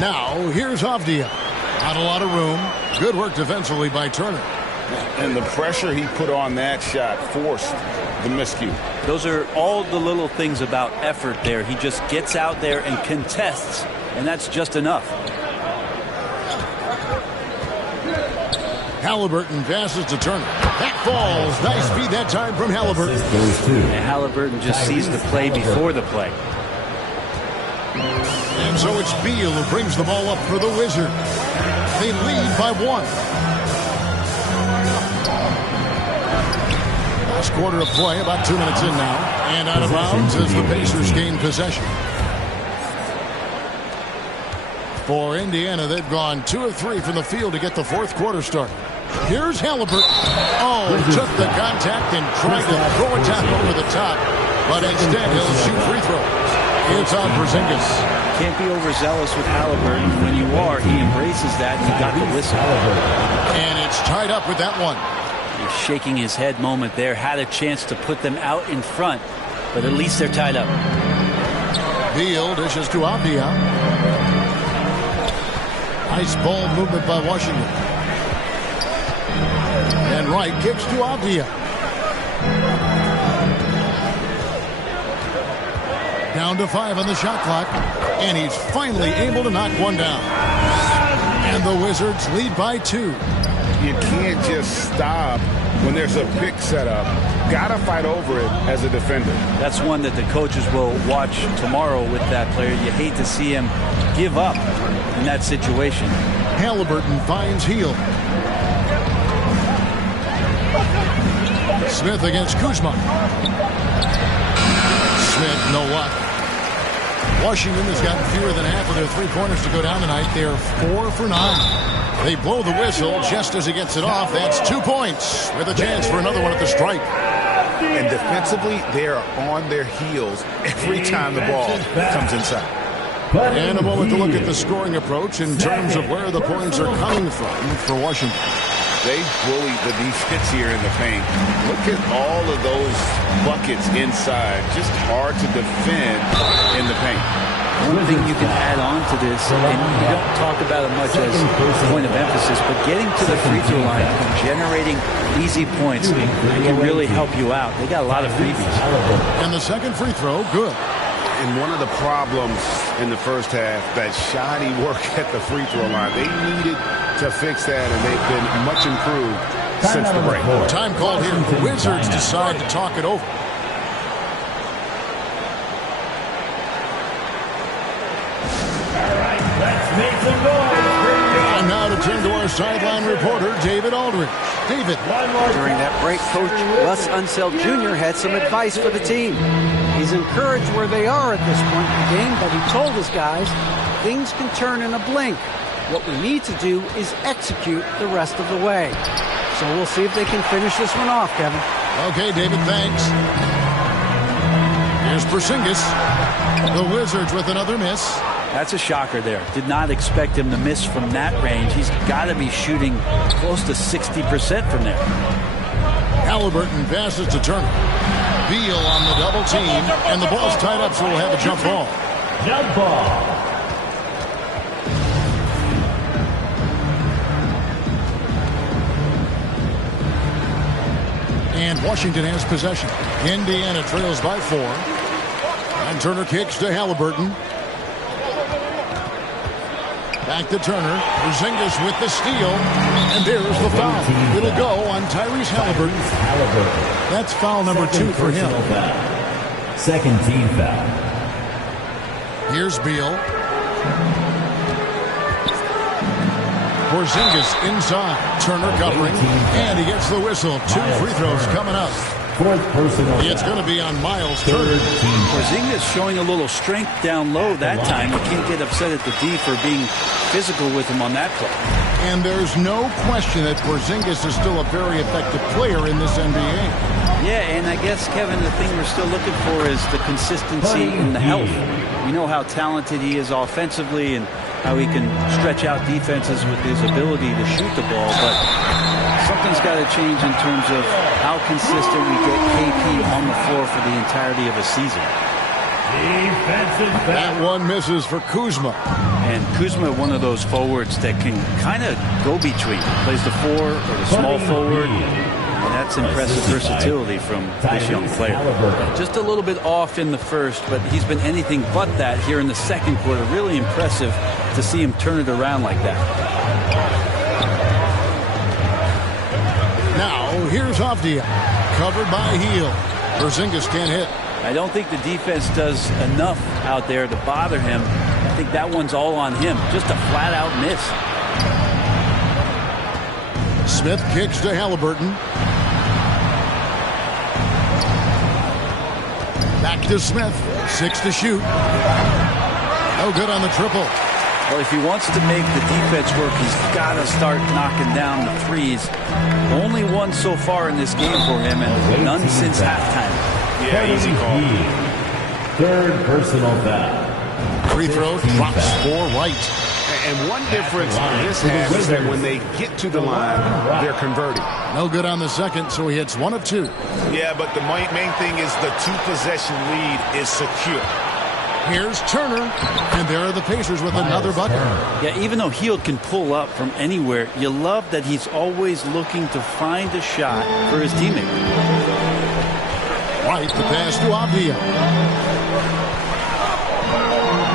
Now, here's Avdia. Not a lot of room. Good work defensively by Turner. And the pressure he put on that shot forced the miscue. Those are all the little things about effort there. He just gets out there and contests, and that's just enough. Halliburton passes to Turner. That falls. Nice feed that time from Halliburton. And Halliburton just sees the play before the play. And so it's Beal who brings the ball up for the Wizards. They lead by 1. Last quarter of play, about 2 minutes in now. And out of bounds as the Pacers gain possession. For Indiana, they've gone 2 of 3 from the field to get the fourth quarter started. Here's Halliburton. Oh, took the contact and tried to throw a tap over the top. But instead, he'll shoot free throws. It's on Porzingis. Can't be overzealous with Halliburton. When you are, he embraces that. He got the whistle. And it's tied up with that one. He's shaking his head moment there. Had a chance to put them out in front, but at least they're tied up. Beal dishes to Avdia. Nice ball movement by Washington. And Wright kicks to Avdia. Down to 5 on the shot clock. And he's finally able to knock one down. And the Wizards lead by 2. You can't just stop when there's a pick set up. Gotta fight over it as a defender. That's one that the coaches will watch tomorrow with that player. You hate to see him give up in that situation. Halliburton finds Hield. Smith against Kuzma. Smith, no luck. Washington has gotten fewer than half of their three-pointers to go down tonight. They're 4 for 9. They blow the whistle just as he gets it off. That's 2 points with a chance for another one at the stripe. And defensively, they are on their heels every time the ball comes inside. And a moment to look at the scoring approach in terms of where the points are coming from for Washington. They bullied the defense here in the paint. Look at all of those buckets inside. Just hard to defend in the paint. One thing you can add on to this, and you don't talk about it much as a point of emphasis, but getting to the free throw line and generating easy points can really help you out. They got a lot of freebies. And the second free throw, good. And one of the problems in the first half, that shoddy work at the free throw line. They needed to fix that, and they've been much improved since the break. Time called here. The Wizards decide to talk it over. All right, let's make some noise. And now to turn to our sideline reporter, David Aldridge. David. During that break, Coach Les Unseld Jr. had some advice for the team. He's encouraged where they are at this point in the game, but he told his guys things can turn in a blink. What we need to do is execute the rest of the way. So we'll see if they can finish this one off, Kevin. Okay, David, thanks. Here's Porzingis. The Wizards with another miss. That's a shocker there. Did not expect him to miss from that range. He's got to be shooting close to 60% from there. Halliburton passes to Turner. Beal on the double team, and the ball's tied up, so we'll have a jump ball. Jump ball. And Washington has possession. Indiana trails by 4. And Turner kicks to Halliburton. Back to Turner. Porzingis with the steal. And there's the foul. It'll go on Tyrese Halliburton. That's foul number 2 for him. Second team foul. Here's Beal. Porzingis inside. Turner covering. And he gets the whistle. 2 free throws coming up. Fourth personal It's going to be on Miles Turner. Porzingis showing a little strength down low that time. You can't get upset at the D for being physical with him on that play. And there's no question that Porzingis is still a very effective player in this NBA. Yeah, and I guess, Kevin, the thing we're still looking for is the consistency and the health. We know how talented he is offensively and how he can stretch out defenses with his ability to shoot the ball, but something's got to change in terms of how consistent we get KP on the floor for the entirety of a season. That one misses for Kuzma. And Kuzma, one of those forwards that can kind of go between. Plays the 4 or the small forward. And that's impressive versatility from this young player. Just a little bit off in the first, but he's been anything but that here in the second quarter. Really impressive to see him turn it around like that. Now, here's Avdia. Covered by Hield. Porzingis can't hit. I don't think the defense does enough out there to bother him. I think that one's all on him. Just a flat-out miss. Smith kicks to Halliburton. Back to Smith. 6 to shoot. No good on the triple. Well, if he wants to make the defense work, he's got to start knocking down the threes. Only one so far in this game for him, and none since halftime. Yeah, easy call. Third personal foul. Free throw drops for Wright. And one difference on this half is that when they get to the line, they're converting. No good on the second, so he hits 1 of 2. Yeah, but the main thing is the 2-possession lead is secure. Here's Turner, and there are the Pacers with another bucket. Yeah, even though Hield can pull up from anywhere, you love that he's always looking to find a shot for his teammate. White, the pass to Avdia.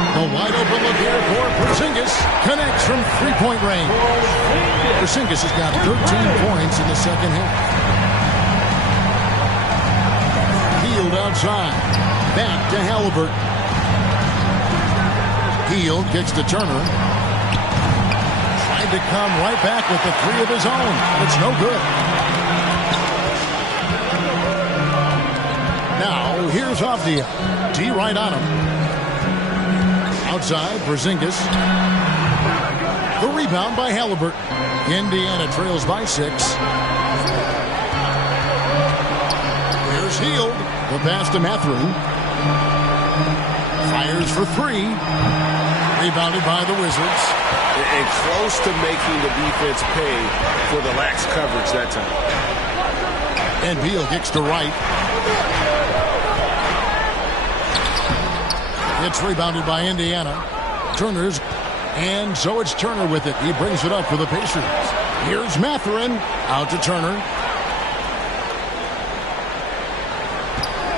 The wide open look here for Porzingis. Connects from three-point range. Porzingis has got 13 points in the second half. Hield outside. Back to Halliburton. Hield kicks to Turner. Tried to come right back with the 3 of his own. It's no good. Now, here's Avdia. D right on him. Outside, Porzingis. The rebound by Halliburton. Indiana trails by 6. Here's Hield. The pass to Mathurin. Fires for 3. Rebounded by the Wizards. And close to making the defense pay for the lax coverage that time. And Beal kicks to Wright. It's rebounded by Indiana. Turner's, and so it's Turner with it. He brings it up for the Pacers. Here's Mathurin, out to Turner.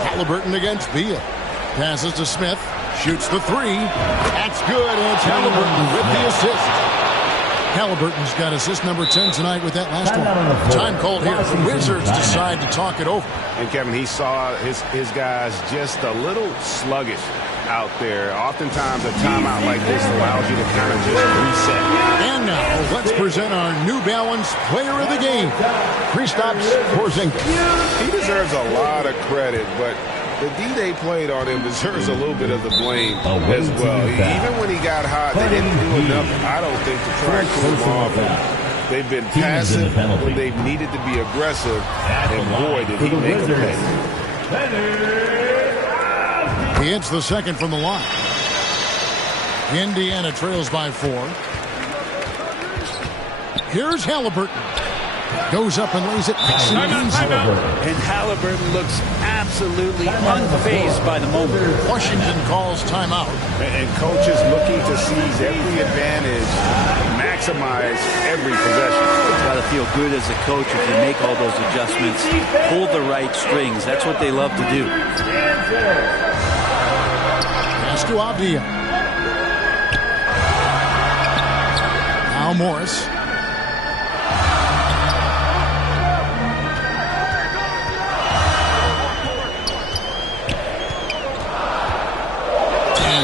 Halliburton against Beal. Passes to Smith, shoots the 3. That's good, and it's Halliburton with the assist. Halliburton's got assist number 10 tonight with that last one. Time called here. The Wizards decide to talk it over. And Kevin, he saw his guys just a little sluggish out there. Oftentimes a timeout like this allows you to kind of just reset. And now let's present our New Balance player of the game, Kristaps Porzingis. He deserves a lot of credit, but the D they played on him deserves a little bit of the blame as well. Even when he got hot, they didn't do enough, I don't think, to try to cool him off. They've been passive when they've needed to be aggressive, and boy, did he make a play. He hits the second from the line. Indiana trails by 4. Here's Halliburton. Goes up and lays it nice and easy. And Halliburton looks absolutely unfazed by the moment. Washington calls timeout. And coaches looking to seize every advantage, maximize every possession. It's got to feel good as a coach if you make all those adjustments, pull the right strings. That's what they love to do. Pass to Avdia. Now Morris.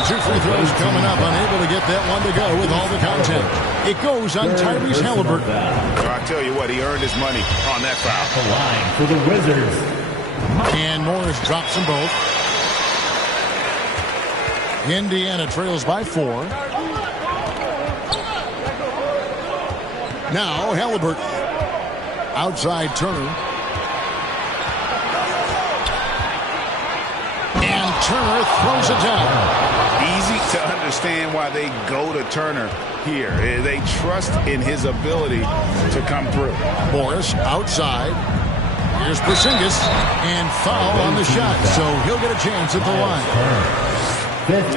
Two free throws coming up, unable to get that one to go with all the content. It goes on Tyrese Halliburton. Well, I tell you what, he earned his money on that foul. The line for the Wizards. And Morris drops them both. Indiana trails by 4. Now Halliburton. Outside Turner. And Turner throws it down. Easy to understand why they go to Turner here. They trust in his ability to come through. Morris outside. Here's Porzingis. And foul on the shot, so he'll get a chance at the line.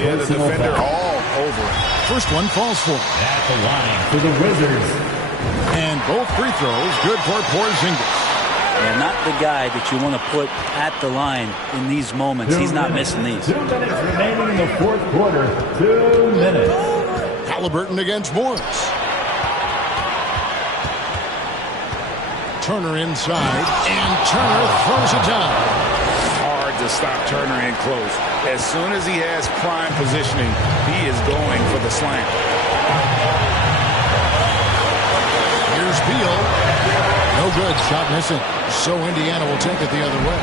Yeah, the defender all over it. First one falls for him. At the line for the Wizards. And both free throws good for Porzingis. And not the guy that you want to put at the line in these moments. He's not missing these. 2 minutes remaining in the fourth quarter. 2 minutes. Halliburton against Morris. Turner inside. And Turner throws it down. Hard to stop Turner in close. As soon as he has prime positioning, he is going for the slam. Here's Beal. No good. Shot missing. So Indiana will take it the other way.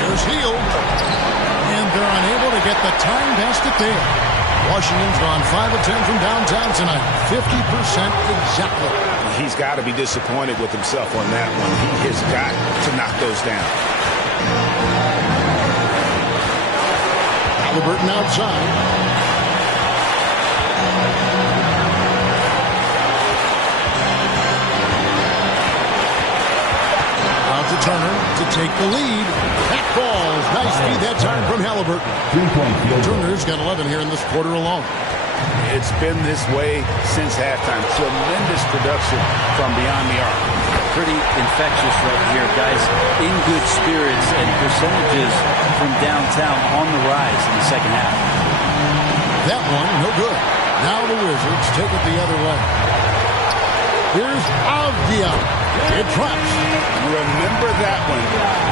Here's Hield. And they're unable to get the time basket there. Washington's gone 5 of 10 from downtown tonight. 50% exactly. He's got to be disappointed with himself on that one. He has got to knock those down. Halliburton outside. To Turner to take the lead. That falls. Nice feed that time from Halliburton. Turner's got 11 here in this quarter alone. It's been this way since halftime. Tremendous production from beyond the arc. Pretty infectious right here, guys. In good spirits and percentages from downtown on the rise in the second half. That one, no good. Now the Wizards take it the other way. Here's Avdia. It drops. Remember that one.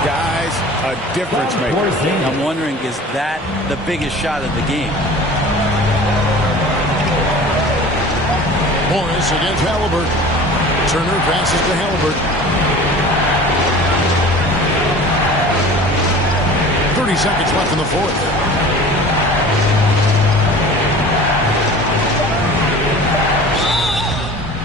Guys, a difference maker. I'm wondering, is that the biggest shot of the game? Morris against Halliburton. Turner passes to Halliburton. 30 seconds left in the fourth.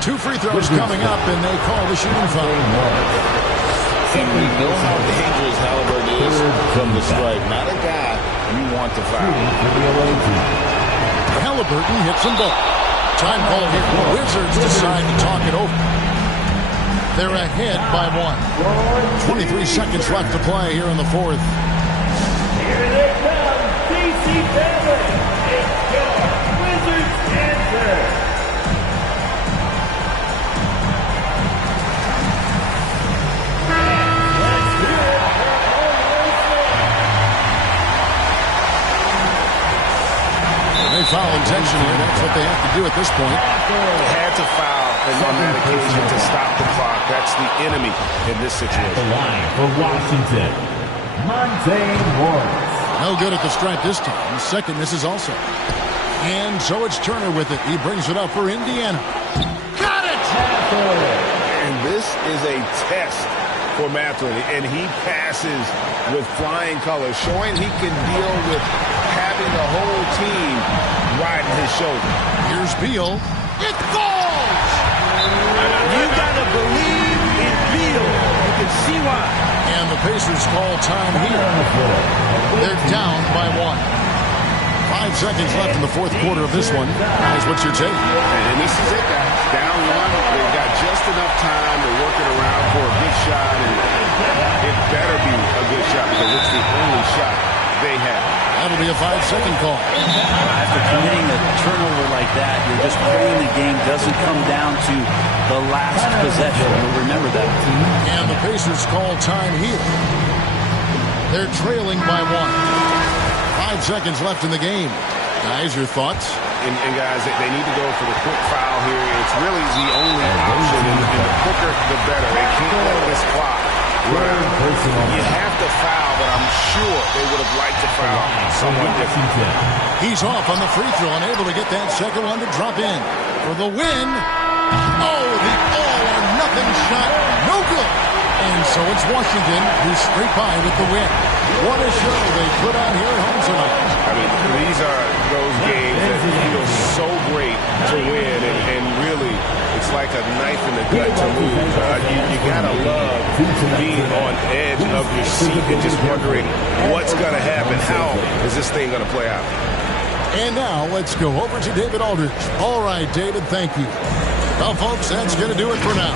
Two free throws coming up, and they call the shooting foul. And we know how dangerous Halliburton is from the stripe. Not a guy you want to foul. Halliburton hits them both. Time call here. The Wizards decide to talk it over. They're ahead by 1. 23 seconds left to play here in the fourth. Here they come, DC family. It's your Wizards answer. They foul intentionally. That's what they have to do at this point. Had to foul on that occasion to stop the clock. That's the enemy in this situation. The line for Washington, Monte Morris. No good at the stripe this time. Second misses also. And so it's Turner with it. He brings it up for Indiana. Got it! And this is a test for Mathurin, and he passes with flying colors, showing he can deal with having the whole team riding his shoulder. Here's Beal. It falls! You got to believe in Beal. You can see why. And the Pacers call time here. They're down by 1. 5 seconds left in the fourth quarter of this one. Guys, what's your take? And this is it, guys. Down 1. They've got just enough time to work it around for a big shot, and it better be a good shot because it's the only shot they have. That'll be a 5-second call. After committing a turnover like that, you're just praying the game doesn't come down to the last possession. You'll remember that. And the Pacers call time here. They're trailing by 1. 5 seconds left in the game. Guys, your thoughts? And guys, they need to go for the quick foul here. It's really the only option, and the quicker, the better. They can't let this clock run. You have to foul, but I'm sure they would have liked to foul someone different. He's off on the free throw, unable to get that second one to drop in. For the win. Oh, the all-or-nothing shot. No good. And so it's Washington who's straight by with the win. What a show they put on here at home tonight. I mean, these are those games that feel so great to win, and really, it's like a knife in the gut to lose. You gotta love being on edge of your seat and just wondering what's gonna happen. How is this thing gonna play out? And now let's go over to David Aldridge. All right, David, thank you. Well, folks, that's gonna do it for now.